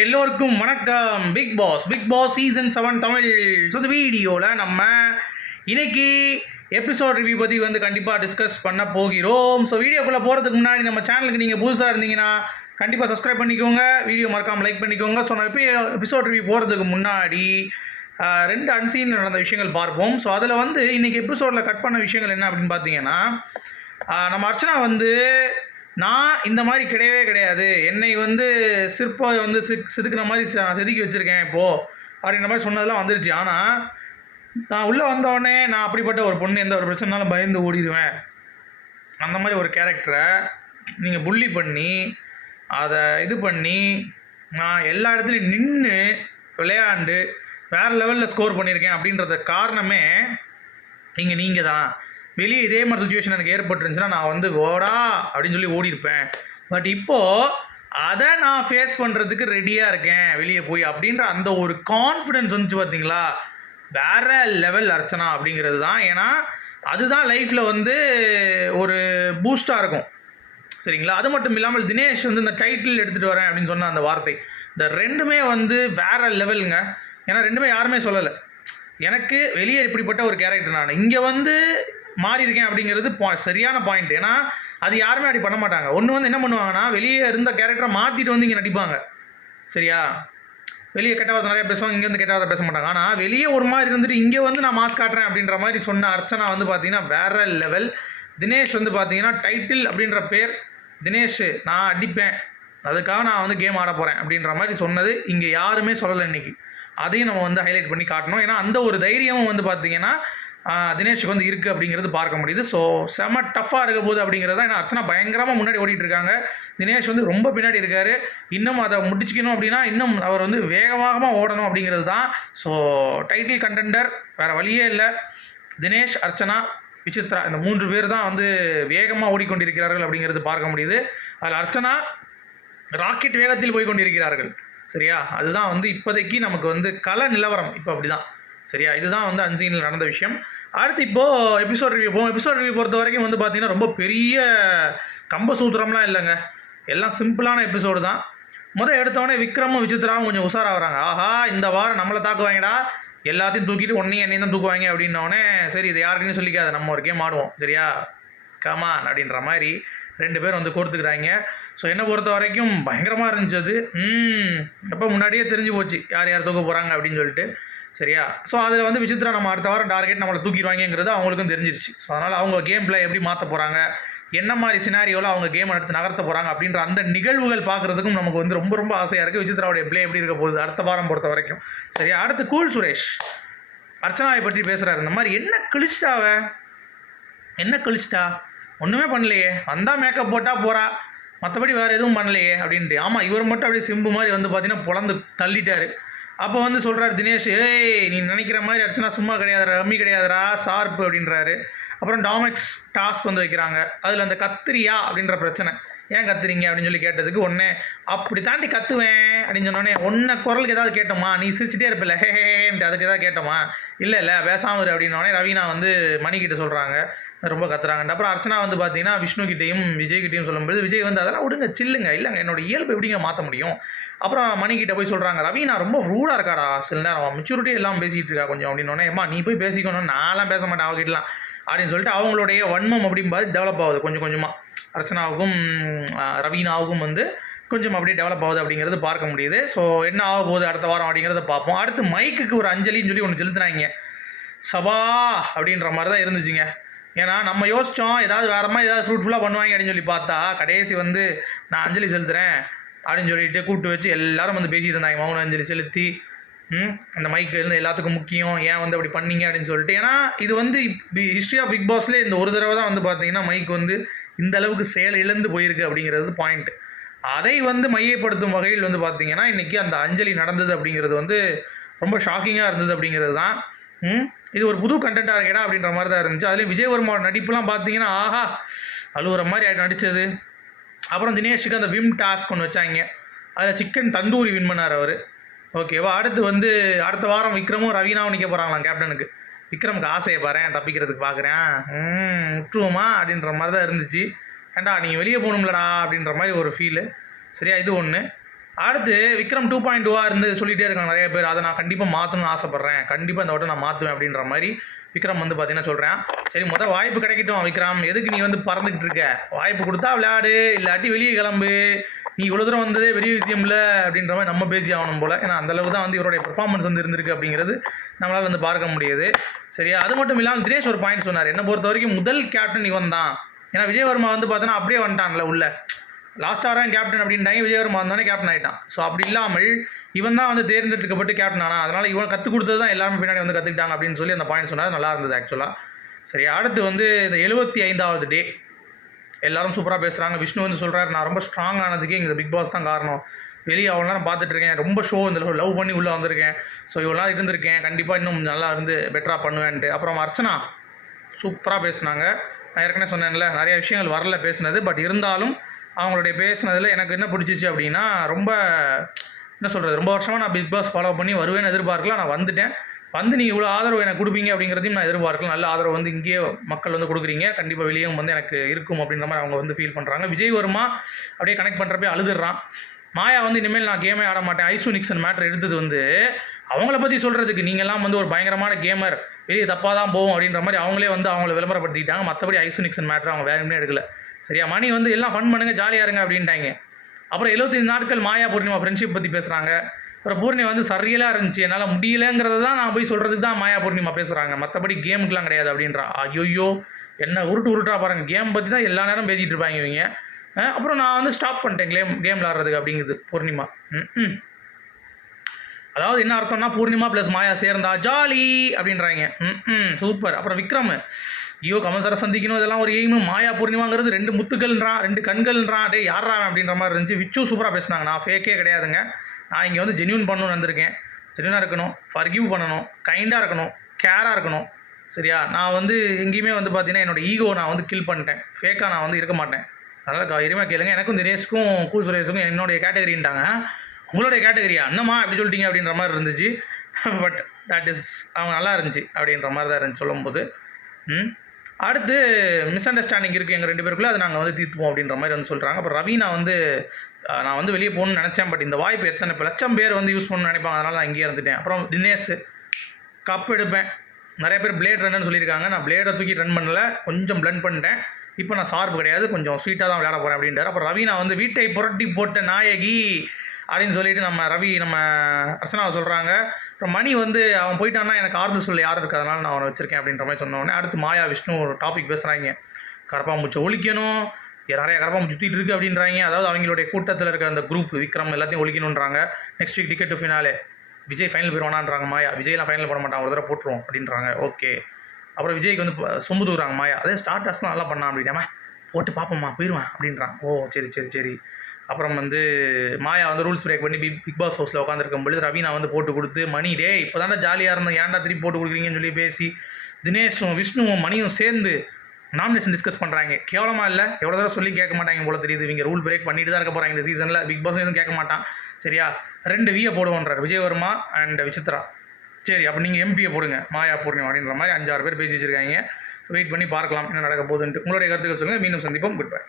எல்லோருக்கும் வணக்கம். Bigg Boss Bigg Boss season seven Tamil so இந்த வீடியோவில் நம்ம இன்னைக்கு எபிசோட் ரிவ்யூ பற்றி வந்து கண்டிப்பாக டிஸ்கஸ் பண்ண போகிறோம். ஸோ வீடியோக்குள்ளே போகிறதுக்கு முன்னாடி நம்ம சேனலுக்கு நீங்கள் புதுசாக இருந்தீங்கன்னா கண்டிப்பாக சப்ஸ்கிரைப் பண்ணிக்கோங்க. வீடியோ மறக்காமல் லைக் பண்ணிக்கோங்க. ஸோ நான் எப்போ எபிசோட் ரிவ்யூ போகிறதுக்கு முன்னாடி ரெண்டு அன்சீனில் நடந்த விஷயங்கள் பார்ப்போம். ஸோ அதில் வந்து இன்றைக்கி எபிசோடில் கட் பண்ண விஷயங்கள் என்ன அப்படின்னு பார்த்தீங்கன்னா நம்ம அர்ச்சனா வந்து நான் இந்த மாதிரி கிடையவே கிடையாது. என்னை வந்து சிற்ப வந்து செதுக்கிற மாதிரி செதுக்கி வச்சுருக்கேன் இப்போது அப்படின்ற மாதிரி சொன்னதெல்லாம் வந்துருச்சு. ஆனால் நான் உள்ளே வந்தோடனே நான் அப்படிப்பட்ட ஒரு பொண்ணு எந்த ஒரு பிரச்சனைனாலும் பயந்து ஓடிடுவேன் அந்த மாதிரி ஒரு கேரக்டரை நீங்கள் புள்ளி பண்ணி அதை இது பண்ணி நான் எல்லா இடத்துலையும் நின்று விளையாண்டு வேறு லெவலில் ஸ்கோர் பண்ணியிருக்கேன் அப்படின்றத காரணமே இங்கே நீங்கள் தான் வெளியே இதே மாதிரி சுச்சுவேஷன் எனக்கு ஏற்பட்டுருந்துச்சுன்னா நான் வந்து ஓடா! அப்படின்னு சொல்லி ஓடிருப்பேன் பட் இப்போது அதை நான் ஃபேஸ் பண்ணுறதுக்கு ரெடியாக இருக்கேன் வெளியே போய் அப்படின்ற அந்த ஒரு கான்ஃபிடென்ஸ் வந்துச்சு பார்த்தீங்களா? வேற லெவல் அர்ச்சனா அப்படிங்கிறது தான். ஏன்னா அதுதான் லைஃப்பில் வந்து ஒரு பூஸ்டாக இருக்கும். சரிங்களா? அது மட்டும் இல்லாமல் தினேஷ் வந்து இந்த டைட்டில் எடுத்துகிட்டு வரேன் அப்படின்னு சொன்ன அந்த வார்த்தை இந்த ரெண்டுமே வந்து வேற லெவலுங்க ஏன்னா ரெண்டுமே யாருமே சொல்லலை. எனக்கு வெளியே இப்படிப்பட்ட ஒரு கேரக்டர் நான். இங்கே வந்து மாறி இருக்கேன் அப்படிங்கிறது பா- சரியான பாயிண்ட் ஏன்னா அது யாருமே அப்படி பண்ண மாட்டாங்க. ஒன்று வந்து என்ன பண்ணுவாங்கன்னா வெளியே இருந்த கேரக்டரை மாற்றிட்டு வந்து இங்கே நடிப்பாங்க. சரியா? வெளியே கெட்ட வார்த்தை பேசுவாங்க இங்கே வந்து கெட்ட வார்த்தை பேச மாட்டாங்க. ஆனால் வெளியே ஒரு மாதிரி இருந்துட்டு இங்கே வந்து நான் மாஸ்க் காட்டுறேன் அப்படின்ற மாதிரி சொன்ன அர்ச்சனா வந்து பார்த்தீங்கன்னா வேற லெவல் தினேஷ் வந்து பார்த்தீங்கன்னா டைட்டில் அப்படின்ற பேர் தினேஷ் நான் அடிப்பேன். அதுக்காக நான் வந்து கேம் ஆட போகிறேன் அப்படின்ற மாதிரி சொன்னது இங்கே யாருமே சொல்லலை இன்னைக்கு. அதையும் நம்ம வந்து ஹைலைட் பண்ணி காட்டணும். ஏன்னா அந்த ஒரு தைரியமும் வந்து பார்த்திங்கன்னா தினேஷுக்கு வந்து இருக்குது அப்படிங்கிறது பார்க்க முடியுது. ஸோ செம டஃப்பாக இருக்க போது அப்படிங்கிறது தான் ஏன்னா அர்ச்சனா பயங்கரமாக முன்னாடி ஓடிட்டு இருக்காங்க. தினேஷ் வந்து ரொம்ப பின்னாடி இருக்காரு. இன்னும் அதை முடிச்சுக்கணும் அப்படின்னா இன்னும் அவர் வந்து வேகமாக ஓடணும் அப்படிங்கிறது தான். ஸோ டைட்டில் கண்டெண்டர் வேறு வழியே இல்லை. தினேஷ் அர்ச்சனா விசித்ரா இந்த மூன்று பேர் தான் வந்து வேகமாக ஓடிக்கொண்டிருக்கிறார்கள் அப்படிங்கிறது பார்க்க முடியுது. அதில் அர்ச்சனா ராக்கெட் வேகத்தில் போய் கொண்டிருக்கிறார்கள் சரியா? அதுதான் வந்து இப்போதைக்கு நமக்கு வந்து கல நிலவரம். இப்போ அப்படிதான். சரியா? இதுதான் வந்து அன்சீனில் நடந்த விஷயம். அடுத்து இப்போது எபிசோட் ரிவ்யூ போவோம் எபிசோட் ரிவ்யூ பொறுத்த வரைக்கும் வந்து பார்த்தீங்கன்னா ரொம்ப பெரிய கம்பசூத்திரம்லாம் இல்லைங்க. எல்லாம் சிம்பிளான எபிசோடு தான். முதல் எடுத்தவொடனே விக்ரமும் விசித்ராவும் கொஞ்சம் உஷாரா வராங்க ஆஹா இந்த வாரம் நம்மளை தாக்குவாங்கடா. எல்லாத்தையும் தூக்கிட்டு ஒன்றையும் என்னையும் தான் தூக்குவாங்க அப்படின்னோடனே சரி இது யாருக்குன்னு சொல்லிக்காது நம்ம ஒரு கேம் ஆடுவோம். சரியா? கமான் அப்படின்ற மாதிரி ரெண்டு பேர் வந்து கோர்த்துக்கிறாங்க. ஸோ என்னை பொறுத்த வரைக்கும் பயங்கரமாக இருந்துச்சு அது. அப்போ முன்னாடியே தெரிஞ்சு போச்சு யார் யார் தூக்க போகிறாங்க அப்படின்னு சொல்லிட்டு. சரியா? ஸோ அதில் வந்து விசித்ரா நம்ம அடுத்த வாரம் டார்கெட் நம்மளை தூக்கிடுவாங்கங்கிறது அவங்களுக்கும் தெரிஞ்சிருச்சு. ஸோ அதனால் அவங்க கேம் பிளே எப்படி மாற்ற போகிறாங்க என்ன மாதிரி சினாரியோவில் அவங்க கேம் எடுத்து நகர்த்த போகிறாங்க அப்படின்ற அந்த நிகழ்வுகள் பார்க்குறதுக்கும் நமக்கு வந்து ரொம்ப ரொம்ப ஆசையாக இருக்குது விசித்ராவுடைய பிளே எப்படி இருக்க போகுது அடுத்த வாரம் பொறுத்த வரைக்கும். சரியா? அடுத்து கூல் சுரேஷ். அர்ச்சனாவை பற்றி பேசுகிறாரு இந்த மாதிரி என்ன கிழிச்சிட்டாவ என்ன கிழிச்சிட்டா? ஒன்றுமே பண்ணலையே. வந்தால் மேக்கப் போட்டால் போகிறா மற்றபடி வேறு எதுவும் பண்ணலையே அப்படின்ட்டு. ஆமாம் இவர் மட்டும் அப்படியே சிம்பு மாதிரி வந்து பார்த்தீங்கன்னா பொழந்து தள்ளிட்டாரு. அப்போ வந்து சொல்கிறார் தினேஷ் ஏய் நீ நினைக்கிற மாதிரி அர்ச்சனா சும்மா கிடையாதுடா ரம்மி கிடையாதுரா சார்ப் அப்படின்றாரு. அப்புறம் டாமெக்ஸ் டாஸ்க் வந்து வைக்கிறாங்க. அதில் அந்த கத்திரியா அப்படின்ற பிரச்சனை. ஏன் கத்துறீங்க அப்படின்னு சொல்லி கேட்டதுக்கு உடனே அப்படி தாண்டி கத்துவேன் அப்படின்னு சொன்னோடனே உன்னை குரலுக்கு ஏதாவது கேட்டோமா? நீ சிரிச்சிட்டே இருப்பில்ல ஹேன்ட்டு அதுக்கு ஏதாவது கேட்டோமா? இல்லை இல்லை பேசாமல் அப்படின்னோடனே ரவீனா வந்து மணிக்கிட்ட சொல்கிறாங்க ரொம்ப கத்துறாங்க. அப்புறம் அர்ச்சனா வந்து பார்த்தீங்கன்னா விஷ்ணு கிட்டேயும் சொல்லும்போது விஜய் வந்து அதெல்லாம் விடுங்க சில்லுங்க இல்லைங்க என்னோட இயல்பு எப்படிங்க மாற்ற முடியும்? அப்புறம் மணிக்கிட்ட போய் சொல்கிறாங்க ரவீனா ரொம்ப ரூடாக இருக்காடா சில நேரம் மெச்சூரிட்டி எல்லாம் பேசிகிட்டு இருக்கா கொஞ்சம் அப்படின்னோடனே ஏமா நீ போய் பேசிக்கணும் நான்லாம் பேச மாட்டேன் அவகிட்டலாம். அப்படின்னு சொல்லிட்டு அவங்களுடைய வன்மம் அப்படிம்பாது டெவலப் ஆகுது. கொஞ்சம் கொஞ்சமாக அர்ச்சனாவுக்கும் ரவீனாவுக்கும் வந்து கொஞ்சம் அப்படியே டெவலப் ஆகுது அப்படிங்கிறது பார்க்க முடியுது. ஸோ என்ன ஆக போகுது அடுத்த வாரம் அப்படிங்கிறத பார்ப்போம். அடுத்து மைக்குக்கு ஒரு அஞ்சலின்னு சொல்லி ஒன்று செலுத்துனாங்க. சபா அப்படின்ற மாதிரி தான் இருந்துச்சுங்க. ஏன்னா நம்ம யோசித்தோம் ஏதாவது வேறு மாதிரி ஏதாவது ஃப்ரூட்ஃபுல்லாக பண்ணுவாங்க அப்படின்னு சொல்லி பார்த்தா கடைசி வந்து நான் அஞ்சலி செலுத்துகிறேன் அப்படின்னு சொல்லிட்டு கூப்பிட்டு வச்சு எல்லாரும் வந்து பேசிட்டு இருந்தாங்க. மௌன அஞ்சலி செலுத்தி அந்த மைக் இருந்து எல்லாத்துக்கும் முக்கியம். ஏன் வந்து அப்படி பண்ணீங்க அப்படின்னு சொல்லிட்டு. ஏன்னா இது வந்து ஹிஸ்ட்ரி ஆஃப் பிக் பாஸ்லேயே இந்த ஒரு தடவை தான் வந்து பார்த்தீங்கன்னா மைக் வந்து இந்த அளவுக்கு செயல் இழந்து போயிருக்கு அப்படிங்கிறது பாயிண்ட் அதை வந்து மையப்படுத்தும் வகையில் வந்து பார்த்தீங்கன்னா இன்றைக்கி அந்த அஞ்சலி நடந்தது அப்படிங்கிறது வந்து ரொம்ப ஷாக்கிங்காக இருந்தது அப்படிங்கிறது தான். இது ஒரு புது கண்டென்ட்டாக இருக்கேடா அப்படின்ற மாதிரி தான் இருந்துச்சு. அதுலேயும் விஜயவர்மாவோட நடிப்புலாம் பார்த்தீங்கன்னா ஆஹா அழுகுற மாதிரி நடித்தது அப்புறம் தினேஷுக்கு அந்த விம் டாஸ்க் ஒன்று வச்சாங்க. அதில் சிக்கன் தந்தூரி வின் பண்ணார் அவர். ஓகேவா அடுத்து வந்து அடுத்த வாரம் விக்ரமும் ரவீனாவும் நிற்க போகிறாங்களாம் கேப்டனுக்கு விக்ரமுக்கு ஆசையை பாருன் தப்பிக்கிறதுக்கு பார்க்குறேன் விட்டுருவோமா அப்படின்ற மாதிரி தான் இருந்துச்சு. ஏண்டா நீங்கள் வெளியே போகணும்லடா அப்படின்ற மாதிரி ஒரு ஃபீலு சரியா இது ஒன்று அடுத்து விக்ரம் டூ பாயிண்ட் டூவாக இருந்து சொல்லிகிட்டே இருக்காங்க நிறைய பேர். அதை நான் கண்டிப்பாக மாற்றணும்னு ஆசைப்பட்றேன். கண்டிப்பாக இந்த வட்டம் நான் மாற்றுவேன் அப்படின்ற மாதிரி விக்ரம் வந்து பார்த்தீங்கன்னா சொல்கிறேன் சரி முதல் வாய்ப்பு கிடைக்கட்டும் விக்ரம்? எதுக்கு நீ வந்து பறந்துக்கிட்டு இருக்க? வாய்ப்பு கொடுத்தா விளையாடு இல்லாட்டி வெளியே கிளம்பு. நீ இவ்வளோ தூரம் வந்ததே பெரிய விஷயம் இல்லை அப்படின்ற மாதிரி நம்ம பேசி ஆகணும் போல். ஏன்னா அந்தளவு தான் வந்து இவருடைய பெர்ஃபார்மன்ஸ் வந்து இருந்திருக்கு அப்படிங்கிறது நம்மளால் வந்து பார்க்க முடியுது. சரியா? அது மட்டும் இல்லாமல் தினேஷ் ஒரு பாயிண்ட் சொன்னார். என்னை பொறுத்த வரைக்கும் முதல் கேப்டன் இவன் தான். ஏன்னா விஜயவர்மா வந்து பார்த்தோன்னா அப்படியே வந்துட்டான்ல உள்ள. லாஸ்ட் ஆறாம் கேப்டன் அப்படின்ட்டாங்க. விஜயவர்மா வந்தோடனே கேப்டன் ஆகிட்டான் ஸோ அப்படி இல்லாமல் இவன் தான் வந்து தேர்ந்தெடுக்கப்பட்டு கேப்டன் ஆனால் அதனால் இவன் கற்றுக் கொடுத்தது தான் எல்லாருமே பின்னாடி வந்து கற்றுக்கிட்டாங்க அப்படின்னு சொல்லி அந்த பாயிண்ட் சொன்னார். நல்லா இருந்தது ஆக்சுவலாக சரி அடுத்து வந்து இந்த எழுபத்தி ஐந்தாவது டே எல்லாரும் சூப்பராக பேசுகிறாங்க விஷ்ணு வந்து சொல்கிறாரு நான் ரொம்ப ஸ்ட்ராங் ஆனதுக்கே இந்த பிக் பாஸ் தான் காரணம். வெளியே அவ்வளோ நேரம் பார்த்துட்ருக்கேன் ரொம்ப ஷோ இந்த லவ் பண்ணி உள்ளே வந்திருக்கேன். ஸோ இவ்வளோ நாள் இருந்திருக்கேன். கண்டிப்பாக இன்னும் நல்லா இருந்து பெட்டராக பண்ணுவேன்ட்டு. அப்புறம் அர்ச்சனா சூப்பராக பேசினாங்க. நான் ஏற்கனவே சொன்னேன்ல நிறைய விஷயங்கள் வரல பேசினது. பட் இருந்தாலும் அவங்களுடைய பேசுனதில் எனக்கு என்ன பிடிச்சிச்சு அப்படின்னா ரொம்ப என்ன சொல்கிறது ரொம்ப வருஷமாக நான் பிக் பாஸ் ஃபாலோ பண்ணி வருவேன்னு எதிர்பார்க்கல. நான் வந்துட்டேன். வந்து நீங்கள் இவ்வளோ ஆதரவு எனக்கு கொடுப்பீங்க அப்படிங்கிறதையும் நான் எதிர்பார்க்கலாம் நல்ல ஆதரவு வந்து இங்கேயே மக்கள் வந்து கொடுக்குறீங்க. கண்டிப்பாக வெளியும் வந்து எனக்கு இருக்கும் அப்படின்ற மாதிரி அவங்க வந்து ஃபீல் பண்ணுறாங்க விஜய் வருமா அப்படியே கனெக்ட் பண்ணுறப்பே அழுதுறான். மாயா வந்து இனிமேல் நான் கேமே ஆட மாட்டேன். ஐசு நிக்சன் மேட்ரு எடுத்தது வந்து அவங்கள பற்றி சொல்கிறதுக்கு நீங்கள்லாம் வந்து ஒரு பயங்கரமான கேமர் வெளியே தப்பாக தான் போகும் அப்படின்ற மாதிரி அவங்களே வந்து அவங்கள விளம்பரப்படுத்திட்டாங்க மற்றபடி ஐசு நிக்சன் மேட்ரு அவங்க வேணும்னே எடுக்கல. சரியா? மணி வந்து எல்லாம் ஃபன் பண்ணுங்க ஜாலியாக இருங்க அப்படின்ட்டாங்க. அப்புறம் 75 நாட்கள் மாயா பூர்ணிமா ஃப்ரெண்ட்ஷிப் பற்றி பேசுகிறாங்க அப்புறம் பூர்ணிமா வந்து சரியலாக இருந்துச்சு. என்னால் முடியலங்கிறத தான் நான் போய் சொல்கிறதுக்கு தான் மாயா பூர்ணிமா பேசுகிறாங்க மற்றபடி கேமுக்குலாம் கிடையாது அப்படின்றா. ஐயோ என்ன உருட்டு உருட்டா பாருங்கள் கேம் பற்றி தான் எல்லா நேரம் பேசிகிட்டு இருப்பாங்க இவங்க. அப்புறம் நான் வந்து ஸ்டாப் பண்ணிட்டேன் கேம் கேம் விளாட்றதுக்கு அப்படிங்கிறது பூர்ணிமா. ம் ம். அதாவது என்ன அர்த்தம்னா பூர்ணிமா ப்ளஸ் மாயா சேர்ந்தா ஜாலி அப்படின்றாங்க. ம் ம். சூப்பர் அப்புறம் விக்ரம். ஐயோ கமல் சாரை சந்திக்கணும். இதெல்லாம் ஒரு எய்மு மாயா பூர்ணிமாங்கிறது ரெண்டு முத்துக்கள்ன்றான் ரெண்டு கண்கள்ன்றான் டே யாரா அப்படின்ற மாதிரி இருந்துச்சு. விச்சு சூப்பராக பேசினாங்க. நான் ஃபேக்கே கிடையாதுங்க. நான் இங்கே வந்து ஜென்யூன் பண்ணணும்னு வந்திருக்கேன். ஜென்யூனாக இருக்கணும். ஃபர்கிவ் பண்ணணும். கைண்டாக இருக்கணும். கேராக இருக்கணும். சரியா? நான் வந்து எங்கேயுமே வந்து பார்த்தீங்கன்னா என்னோடய ஈகோ நான் வந்து கில் பண்ணிட்டேன். ஃபேக்காக நான் வந்து இருக்க மாட்டேன். அதனால் தைரியமாக கேளுங்க. எனக்கும் தினேஷ்க்கும் கூல் சுரேஷுக்கும் என்னுடைய கேட்டகரின்ட்டாங்க உங்களுடைய கேட்டகரியா அண்ணம்மா அப்படி சொல்லிட்டீங்க அப்படின்ற மாதிரி இருந்துச்சு. பட் தட் இஸ் அவங்க நல்லா இருந்துச்சு அப்படின்ற மாதிரி தான் இருந்துச்சு சொல்லும்போது. ம்? அடுத்து மிஸ் அண்டர்ஸ்டாண்டிங் இருக்குது எங்கள் ரெண்டு பேருக்குள்ளே அதை நாங்கள் வந்து தீர்த்துப்போம் அப்படின்ற மாதிரி வந்து சொல்கிறாங்க அப்புறம் ரவீனா வந்து நான் வந்து வெளியே போகணும்னு நினச்சேன் பட் இந்த வாய்ப்பு எத்தனை? இப்போ லட்சம் பேர் வந்து யூஸ் பண்ணணும்னு நினைப்பாங்க அதனால் நான் இங்கேயே இருந்துட்டேன். அப்புறம் தினேஷ் கப் எடுப்பேன். நிறைய பேர் பிளேட் ரன்னு சொல்லியிருக்காங்க. நான் பிளேடை தூக்கி ரன் பண்ணல கொஞ்சம் பிளண்ட் பண்ணிட்டேன். இப்போ நான் சார்பு கிடையாது கொஞ்சம் ஸ்வீட்டாக தான் விளையாட போகிறேன் அப்படின்றார். அப்புறம் ரவீனா வந்து வீட்டை புரட்டி போட்ட நாயகி அப்படின்னு சொல்லிட்டு நம்ம ரவி நம்ம அர்ச்சனாவை சொல்கிறாங்க அப்புறம் மணி வந்து அவன் போயிட்டான்னா எனக்கு ஆறுதல் சொல்ல யாரும் இருக்கு நான் அவனை வச்சிருக்கேன் அப்படின்ற மாதிரி சொன்ன உடனே அடுத்து மாயா விஷ்ணு ஒரு டாபிக் பேசுகிறாங்க கரப்பாம்பூச்சி ஒழிக்கணும். நிறைய கரப்பாம்பூச்சி சுற்றிட்டு இருக்கு அப்படின்றாங்க. அதாவது அவங்களுடைய கூட்டத்தில் இருக்க அந்த குரூப் விக்ரம் எல்லாத்தையும் ஒழிக்கணுன்றாங்க next week ticket finale Vijay final போயிடுவானான்றாங்க Maya. விஜய்லாம் ஃபைனல் போட மாட்டான் ஒரு தடவை போட்டுருவோம் அப்படின்றாங்க. ஓகே அப்புறம் விஜய்க்கு வந்து சொம்பு தூக்குறாங்க மாயா. அதே ஸ்டார்டர்ஸ்லாம் நல்லா பண்ணான் அப்படின்னா போட்டு பார்ப்போம்மா போயிடுவான் அப்படின்றான் ஓ சரி சரி சரி. அப்புறம் வந்து மாயா வந்து ரூல்ஸ் பிரேக் பண்ணி பிக் பிக் பாஸ் ஹவுஸில் உட்காந்துருக்கும் பொழுது ரவீனா வந்து போட்டு கொடுத்து மணி டே இப்போ தானே ஜாலியாக இருந்தோம். ஏன்டா திருப்பி போட்டு கொடுக்குறீங்கன்னு சொல்லி பேசி தினேஷும் விஷ்ணுவும் மணியும் சேர்ந்து நாமினேஷன் டிஸ்கஸ் பண்ணுறாங்க கேவலமாக இல்லை. எவ்வளோ தடவை சொல்லி கேட்க மாட்டாங்க போல தெரியுது. இவங்க ரூல் பிரேக் பண்ணிட்டு தான் இருக்க போகிறாங்க இந்த சீசனில் பிக் பாஸ் எதுவும் கேட்க மாட்டான். சரியா? ரெண்டு வியை போடுவோன்றார். விஜயவர்மா அண்ட் விசித்ரா. சரி அப்போ நீங்கள் எம்பியை போடுங்க. மாயா பூர்ணிமா அப்படின்ற மாதிரி அஞ்சாறு பேர் பேசி வச்சிருக்காங்க. ஸோ வெயிட் பண்ணி பார்க்கலாம். என்ன நடக்க போகுதுன்ட்டு. உங்களுடைய கருத்துக்கள் சொல்லுங்கள் மீண்டும் சந்திப்போம். Good bye